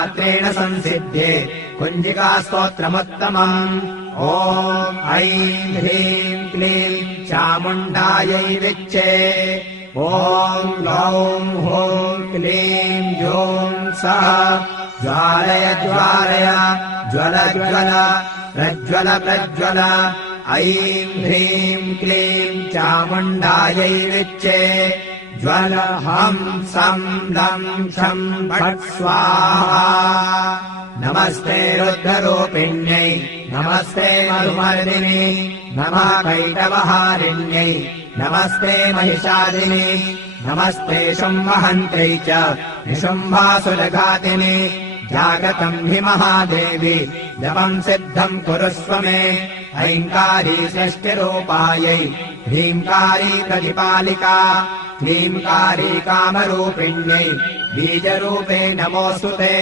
मात्रेण संसिध्ये कुञ्जिकास्तोत्रमुत्तमम् ॐ ऐं ह्रीं क्लीं चामुण्डायै विच्चे ॐ ग्लौं हूं क्लीं ह्यूं सः ज्वालय ज्वालय ज्वल ज्वल प्रज्वल प्रज्वल ऐं ह्रीं क्लीं चामुण्डायै विच्चे ज्वल हं सं लं क्षं फट् स्वाहा नमस्ते रुद्ररूपिण्यै नमस्ते मधुमर्दिनि नमः कैटवहारिण्यै नमस्ते महिषादिनि नमस्ते शुम्भहन्त्रै च निशुम्भासुरघातिनि जागतम् हि महादेवी जपम् सिद्धम् कुरुष्व मे ऐङ्कारी षष्टिरूपायै ह्रीङ्कारी प्रतिपालिका क्लीङ्कारी कामरूपिण्यै बीजरूपे नमोऽस्तु ते।